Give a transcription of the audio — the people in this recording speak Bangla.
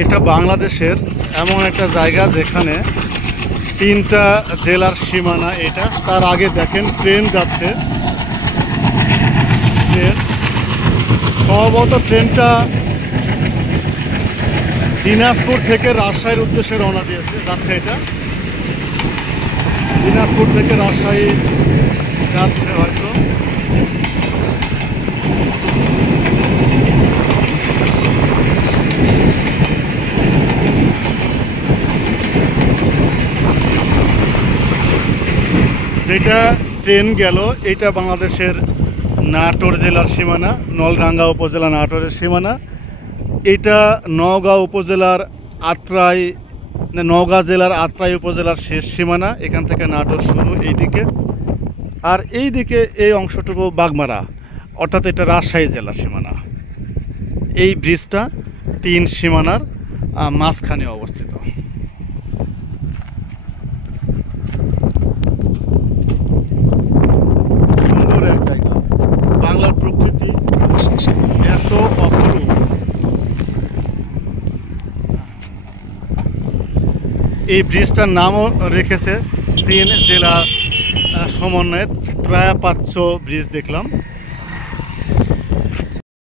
এটা বাংলাদেশের এমন একটা জায়গা যেখানে তিনটা জেলার সীমানা। এটা তার আগে দেখেন ট্রেন যাচ্ছে। ট্রেন সম্ভবত ট্রেনটা দিনাজপুর থেকে রাজশাহীর উদ্দেশ্যে রওনা দিয়েছে, যাচ্ছে। এটা দিনাজপুর থেকে রাজশাহী যাচ্ছে হয়তো। যেটা ট্রেন গেল এটা বাংলাদেশের নাটোর জেলার সীমানা, নলডাঙ্গা উপজেলা নাটোরের সীমানা। এটা নওগাঁ উপজেলার আত্রাই, নওগাঁ জেলার আত্রাই উপজেলার শেষ সীমানা। এখান থেকে নাটোর শুরু এইদিকে, আর এই দিকে এই অংশটুকু বাগমারা, অর্থাৎ এটা রাজশাহী জেলার সীমানা। এই ব্রিজটা তিন সীমানার মাঝখানে অবস্থিত। সুন্দর এক জায়গা, বাংলার প্রকৃতি এত অপরূপ। এই ব্রিজটার নামও রেখেছে তিন জেলা সমন্বয়ে ত্রয়াপাচ্য ব্রিজ দেখলাম।